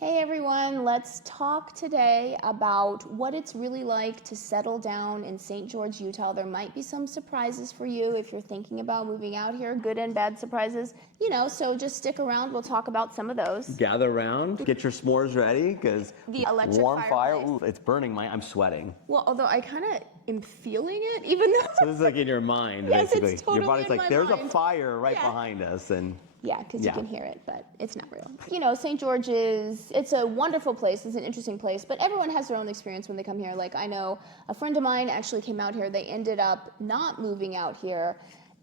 Hey everyone, let's talk today about what it's really like to settle down in St. George, Utah. There might be some surprises for you if you're thinking about moving out here, good and bad surprises. So just stick around, we'll talk about some of those. Gather around, get your s'mores ready, because The electric warm fire, fireplace. ooh, it's burning, I'm sweating. Well, although I kind of am feeling it, even though... So this is like in your mind, Yes, basically. it's totally your body's in like, my there's mind. a fire right Yeah. behind us, and Yeah, because you can hear it, but it's not real. St. George it's a wonderful place. It's an interesting place, but everyone has their own experience when they come here. Like, I know a friend of mine actually came out here. They ended up not moving out here,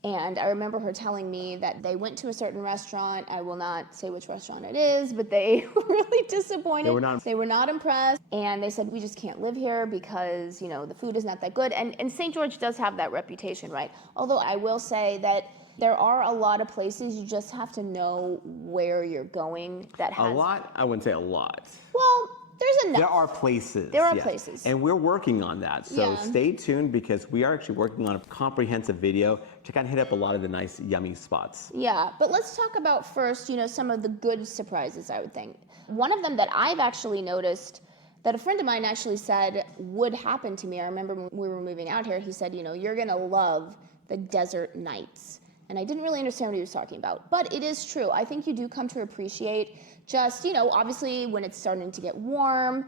and I remember her telling me that they went to a certain restaurant. I will not say which restaurant it is, but they were really disappointed. They were not impressed, and they said, we just can't live here because, the food is not that good. And St. George does have that reputation, right? Although I will say that there are a lot of places you just have to know where you're going that has... A lot? I wouldn't say a lot. Well, there's enough. There are places. There are yes. places. And we're working on that. So Yeah. stay tuned, because we are actually working on a comprehensive video to kind of hit up a lot of the nice, yummy spots. Yeah, but let's talk about first, some of the good surprises, I would think. One of them that I've actually noticed that a friend of mine actually said would happen to me. I remember when we were moving out here, he said, you're going to love the desert nights. And I didn't really understand what he was talking about. But it is true. I think you do come to appreciate just, obviously when it's starting to get warm,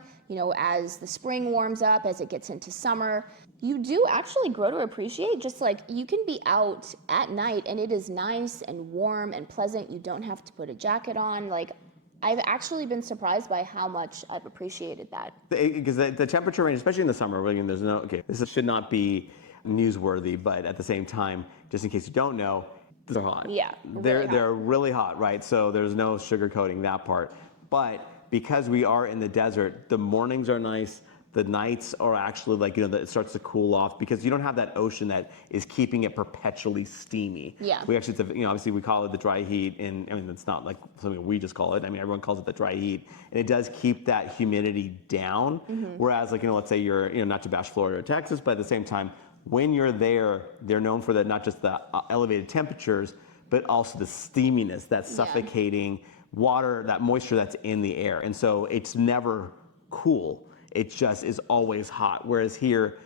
as the spring warms up, as it gets into summer, you do actually grow to appreciate just like you can be out at night and it is nice and warm and pleasant. You don't have to put a jacket on. Like, I've actually been surprised by how much I've appreciated that. Because the temperature range, especially in the summer, this should not be newsworthy, but at the same time, just in case you don't know, they're hot. Yeah, they're really hot, right? So there's no sugarcoating that part. But because we are in the desert, the mornings are nice. The nights are actually it starts to cool off because you don't have that ocean that is keeping it perpetually steamy. Yeah. We actually, obviously we call it the dry heat, and it's not like something we just call it. Everyone calls it the dry heat, and it does keep that humidity down. Mm-hmm. Whereas, let's say you're, not to bash Florida or Texas, but at the same time, when you're there, they're known for not just the elevated temperatures, but also the steaminess, that suffocating water, that moisture that's in the air. And so it's never cool. It just is always hot. Whereas here,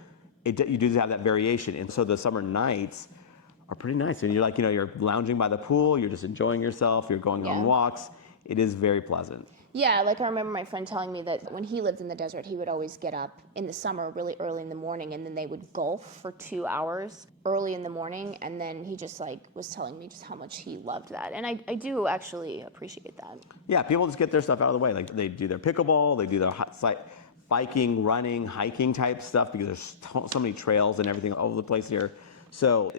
you do have that variation. And so the summer nights are pretty nice. And you're you're lounging by the pool, you're just enjoying yourself, you're going on walks. It is very pleasant. Yeah, I remember my friend telling me that when he lived in the desert, he would always get up in the summer really early in the morning, and then they would golf for 2 hours early in the morning, and then he just was telling me just how much he loved that. And I do actually appreciate that. Yeah, people just get their stuff out of the way. They do their pickleball, they do their biking, running, hiking type stuff, because there's so many trails and everything all over the place here. So,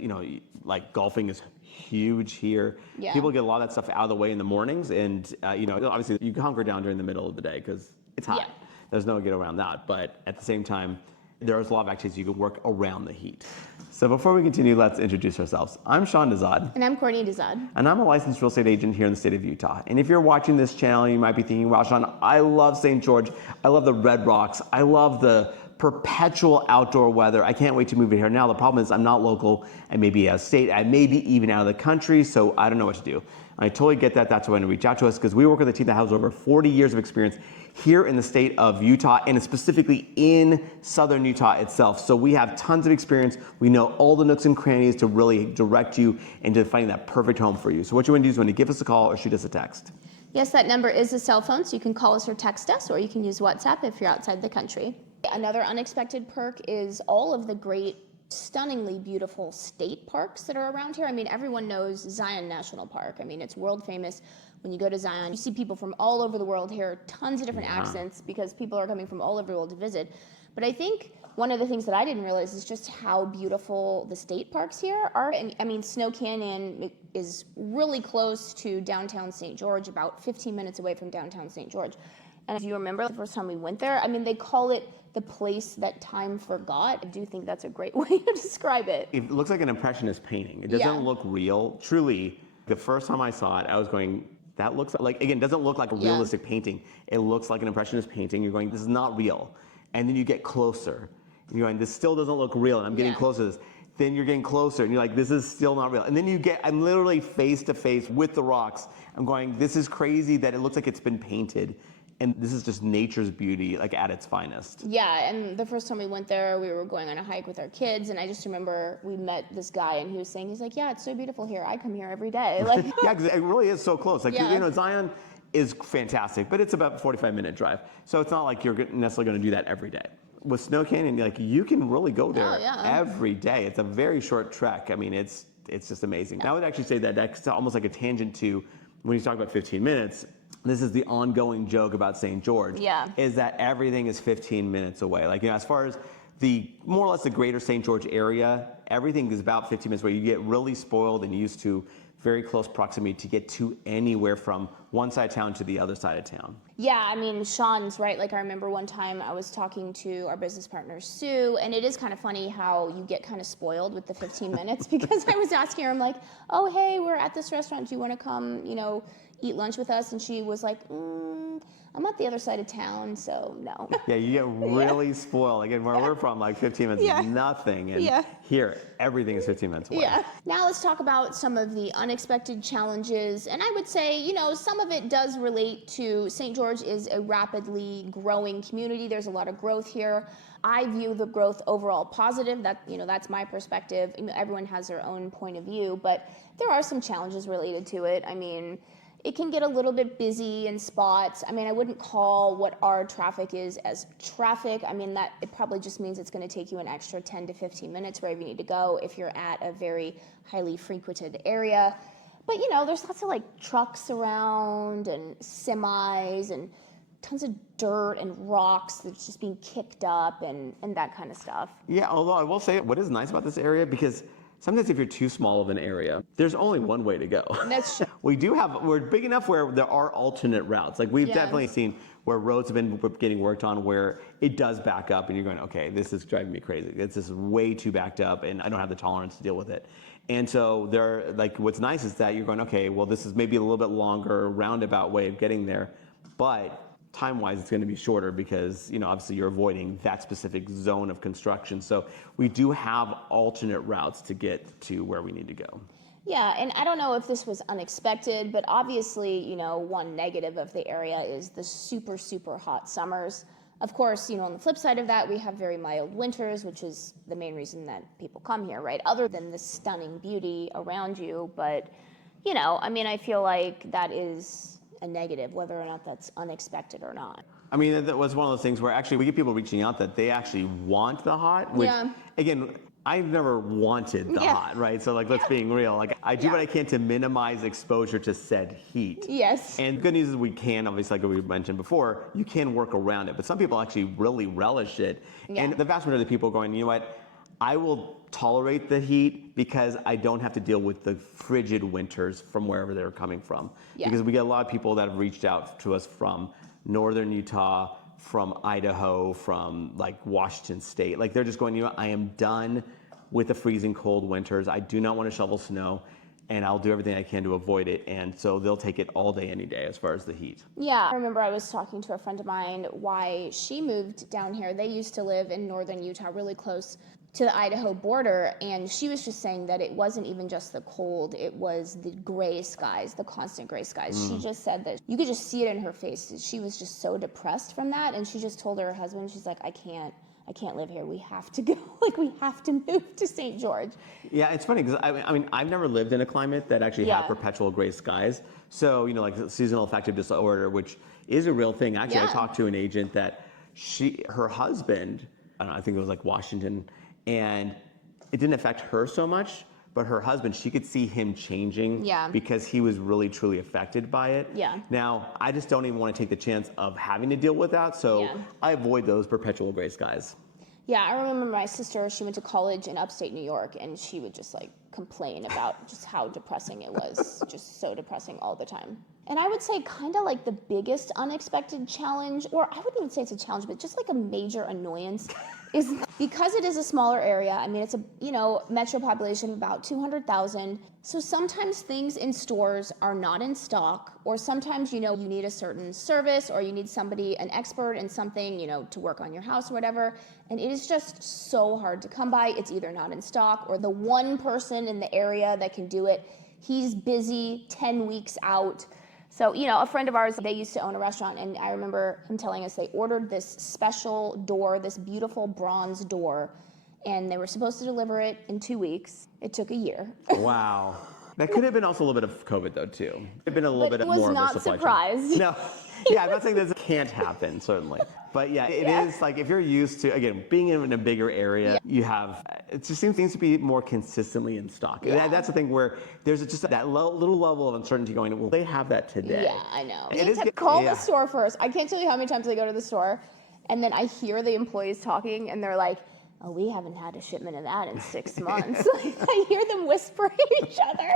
golfing is huge here. Yeah. People get a lot of that stuff out of the way in the mornings, and obviously you hunker down during the middle of the day because it's hot. Yeah. There's no get around that, but at the same time, there's a lot of activities you can work around the heat. So before we continue, let's introduce ourselves. I'm Sean Dezad. And I'm Courtney Dezad. And I'm a licensed real estate agent here in the state of Utah. And if you're watching this channel, you might be thinking, wow, Sean, I love St. George. I love the Red Rocks. I love the perpetual outdoor weather. I can't wait to move in here. Now, the problem is I'm not local. I may be out of state. I may be even out of the country, so I don't know what to do. I totally get that. That's why you reach out to us, because we work with a team that has over 40 years of experience here in the state of Utah, and specifically in southern Utah itself. So we have tons of experience. We know all the nooks and crannies to really direct you into finding that perfect home for you. So what you want to do is you want to give us a call or shoot us a text. Yes, that number is a cell phone, so you can call us or text us, or you can use WhatsApp if you're outside the country. Another unexpected perk is all of the great, stunningly beautiful state parks that are around here. Everyone knows Zion National Park. It's world famous. When you go to Zion, you see people from all over the world here, tons of different accents, because people are coming from all over the world to visit. But I think one of the things that I didn't realize is just how beautiful the state parks here are. And Snow Canyon is really close to downtown St. George, about 15 minutes away from downtown St. George. And if you remember the first time we went there, they call it the place that time forgot. I do think that's a great way to describe it. It looks like an impressionist painting. It doesn't look real. Truly, the first time I saw it, I was going, that looks again, it doesn't look like a realistic painting. It looks like an impressionist painting. You're going, this is not real. And then you get closer. And you're going, this still doesn't look real. And I'm getting closer to this. Then you're getting closer, and you're like, this is still not real. And then I'm literally face to face with the rocks. I'm going, this is crazy that it looks like it's been painted. And this is just nature's beauty, like at its finest. Yeah, and the first time we went there, we were going on a hike with our kids, and I just remember we met this guy, and he was saying, he's like, yeah, it's so beautiful here. I come here every day. Like, Yeah, because it really is so close. Like, Yeah. Zion is fantastic, but it's about a 45-minute drive. So it's not like you're necessarily going to do that every day. With Snow Canyon, like, you can really go there every day. It's a very short trek. I mean, it's just amazing. I would actually say that that's almost like a tangent to when you talk about 15 minutes. This is the ongoing joke about St. George, is that everything is 15 minutes away. Like, as far as the more or less the greater St. George area, everything is about 15 minutes away. You get really spoiled and used to very close proximity to get to anywhere from one side of town to the other side of town. Yeah, I mean, Sean's right. Like, I remember one time I was talking to our business partner, Sue, and it is kind of funny how you get kind of spoiled with the 15 minutes because I was asking her, I'm like, oh, hey, we're at this restaurant. Do you want to come, eat lunch with us? And she was like, I'm at the other side of town, so no. Yeah, you get really spoiled. Again, where we're from, like 15 minutes is nothing. And here, everything is 15 minutes away. Yeah. Now let's talk about some of the unexpected challenges. And I would say, some of it does relate to St. George is a rapidly growing community. There's a lot of growth here. I view the growth overall positive. That's my perspective. Everyone has their own point of view, but there are some challenges related to it. I mean, it can get a little bit busy in spots. I mean, I wouldn't call what our traffic is as traffic. I mean, that it probably just means it's going to take you an extra 10 to 15 minutes wherever you need to go if you're at a very highly frequented area. But, there's lots of like trucks around and semis and tons of dirt and rocks that's just being kicked up and that kind of stuff. Yeah, although I will say what is nice about this area, because sometimes if you're too small of an area, there's only one way to go. That's true. We're big enough where there are alternate routes. Like, we've definitely seen where roads have been getting worked on where it does back up and you're going, okay, this is driving me crazy. It's just way too backed up and I don't have the tolerance to deal with it. And so what's nice is that you're going, okay, well, this is maybe a little bit longer roundabout way of getting there, but time-wise, it's going to be shorter because, obviously you're avoiding that specific zone of construction. So we do have alternate routes to get to where we need to go. Yeah, and I don't know if this was unexpected, but obviously, one negative of the area is the super, super hot summers. Of course, on the flip side of that, we have very mild winters, which is the main reason that people come here, right? Other than the stunning beauty around you. But, I feel like that is a negative, whether or not that's unexpected or not. I mean, that was one of those things where actually we get people reaching out that they actually want the hot, which, again, I've never wanted the hot, right? So, let's being real. Like, I do what I can to minimize exposure to said heat. Yes. And the good news is we can, obviously, like we mentioned before, you can work around it. But some people actually really relish it. Yeah. And the vast majority of the people are going, you know what? I will tolerate the heat because I don't have to deal with the frigid winters from wherever they're coming from. Yeah. Because we get a lot of people that have reached out to us from northern Utah, from Idaho, from Washington State. They're just going, I am done with the freezing cold winters. I do not want to shovel snow, and I'll do everything I can to avoid it. And so they'll take it all day, any day as far as the heat. Yeah, I remember I was talking to a friend of mine why she moved down here. They used to live in northern Utah, really close to the Idaho border, and she was just saying that it wasn't even just the cold, it was the gray skies, the constant gray skies. She just said that you could just see it in her face. She was just so depressed from that, and she just told her husband, she's like, I can't live here. We have to go. We have to move to St. George. Yeah, it's funny because I've never lived in a climate that actually had perpetual gray skies. So, seasonal affective disorder, which is a real thing. Actually, I talked to an agent that her husband, I don't know, I think it was Washington, and it didn't affect her so much, but her husband, she could see him changing because he was really, truly affected by it. Yeah. Now, I just don't even want to take the chance of having to deal with that, so I avoid those perpetual gray skies. Yeah, I remember my sister, she went to college in upstate New York, and she would just complain about just how depressing it was, just so depressing all the time. And I would say kind of the biggest unexpected challenge, or I wouldn't even say it's a challenge, but just a major annoyance is because it is a smaller area. I mean, it's a, metro population of about 200,000. So sometimes things in stores are not in stock, or sometimes, you need a certain service or you need somebody, an expert in something, to work on your house or whatever. And it is just so hard to come by. It's either not in stock or the one person in the area that can do it, he's busy 10 weeks out. So, a friend of ours, they used to own a restaurant, and I remember him telling us they ordered this special door, this beautiful bronze door, and they were supposed to deliver it in 2 weeks. It took a year. Wow. That could have been also a little bit of COVID though too. It'd been a little bit more of a supply chain. Was not surprised. No, yeah, I'm not saying this can't happen, certainly. But yeah, it is like if you're used to, again, being in a bigger area, you have, it just seems to be more consistently in stock. Yeah. And that's the thing where there's just that little level of uncertainty going, will they have that today? Yeah, I know. It You is need to call the store first. I can't tell you how many times I go to the store, and then I hear the employees talking, and they're like, oh, we haven't had a shipment of that in 6 months. Like, I hear them whispering each other.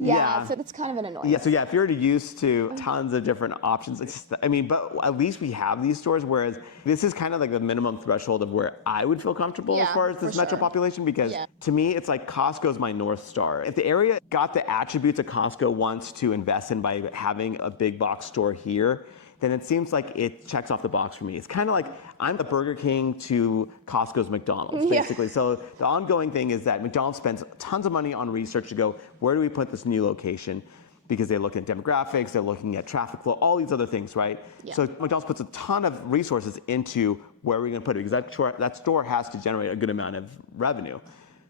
Yeah, so it's kind of an annoyance. Yeah, so if you're used to tons of different options, it's just, but at least we have these stores, whereas this is kind of like the minimum threshold of where I would feel comfortable as far as this metro population, because to me, it's like Costco's my North Star. If the area got the attributes that Costco wants to invest in by having a big box store here, then it seems like it checks off the box for me. It's kind of like I'm the Burger King to Costco's McDonald's, basically. So the ongoing thing is that McDonald's spends tons of money on research to go, where do we put this new location? Because they look at demographics, they're looking at traffic flow, all these other things, right? Yeah. So McDonald's puts a ton of resources into where we're gonna put it, because that store has to generate a good amount of revenue.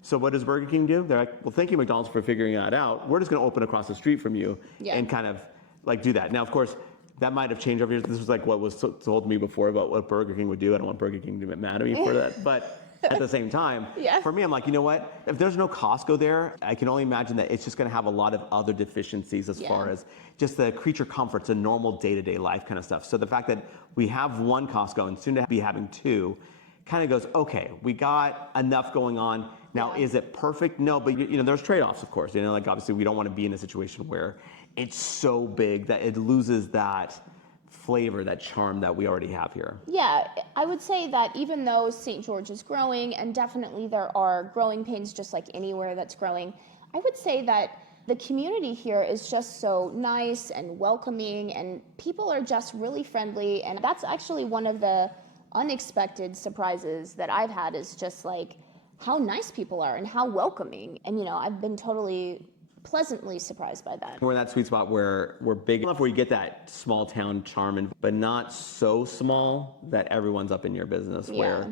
So what does Burger King do? They're like, well, thank you, McDonald's, for figuring that out. We're just gonna open across the street from you and kind of like do that. Now, of course, that might have changed over years. This was like what was told to me before about what Burger King would do. I don't want Burger King to get mad at me for that. But at the same time, for me, I'm like, you know what? If there's no Costco there, I can only imagine that it's just going to have a lot of other deficiencies as far as just the creature comforts and normal day-to-day life kind of stuff. So the fact that we have one Costco and soon to be having two kind of goes, okay, we got enough going on. Now, is it perfect? No, but there's trade-offs, of course. Like obviously we don't want to be in a situation where it's so big that it loses that flavor, that charm that we already have here. Yeah, I would say that even though St. George is growing, and definitely there are growing pains just like anywhere that's growing, I would say that the community here is just so nice and welcoming, and people are just really friendly, and that's actually one of the unexpected surprises that I've had, is just like how nice people are and how welcoming. And I've been totally pleasantly surprised by that. We're in that sweet spot where we're big enough where you get that small town charm, but not so small that everyone's up in your business, where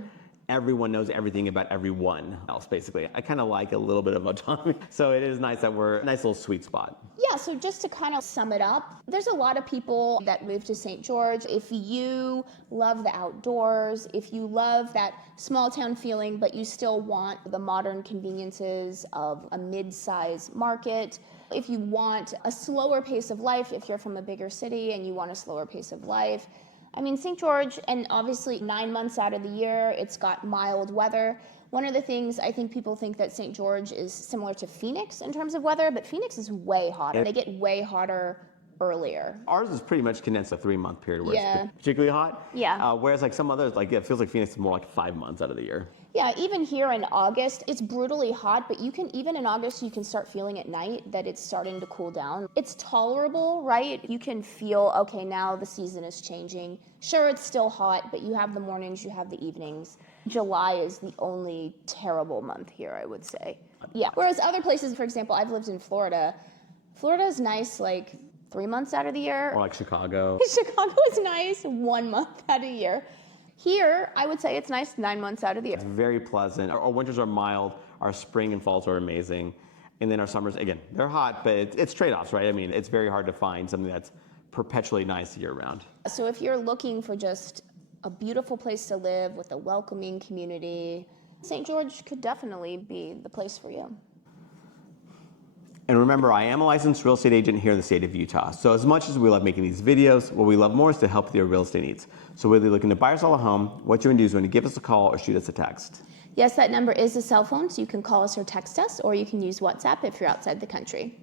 everyone knows everything about everyone else, basically. I kind of like a little bit of autonomy. So it is nice that we're a nice little sweet spot. Yeah, so just to kind of sum it up, there's a lot of people that move to St. George. If you love the outdoors, if you love that small town feeling, but you still want the modern conveniences of a mid-size market, if you want a slower pace of life, if you're from a bigger city and you want a slower pace of life, I mean, St. George, and obviously 9 months out of the year, it's got mild weather. One of the things, I think people think that St. George is similar to Phoenix in terms of weather, but Phoenix is way hotter. They get way hotter earlier. Ours is pretty much condensed a 3-month period where it's particularly hot. Yeah. Whereas like some others, like it feels like Phoenix is more like 5 months out of the year. Yeah, even here in August, it's brutally hot, but even in August, you can start feeling at night that it's starting to cool down. It's tolerable, right? You can feel, okay, now the season is changing. Sure, it's still hot, but you have the mornings, you have the evenings. July is the only terrible month here, I would say. Yeah, whereas other places, for example, I've lived in Florida. Florida is nice, like 3 months out of the year. Or like Chicago. Chicago is nice 1 month out of the year. Here, I would say it's nice 9 months out of the year. It's very pleasant. Our winters are mild. Our spring and falls are amazing. And then our summers, again, they're hot, but it's trade-offs, right? I mean, it's very hard to find something that's perpetually nice year-round. So if you're looking for just a beautiful place to live with a welcoming community, St. George could definitely be the place for you. And remember, I am a licensed real estate agent here in the state of Utah. So as much as we love making these videos, what we love more is to help with your real estate needs. So whether you're looking to buy or sell a home, what you want to do is you want to give us a call or shoot us a text. Yes, that number is a cell phone, so you can call us or text us, or you can use WhatsApp if you're outside the country.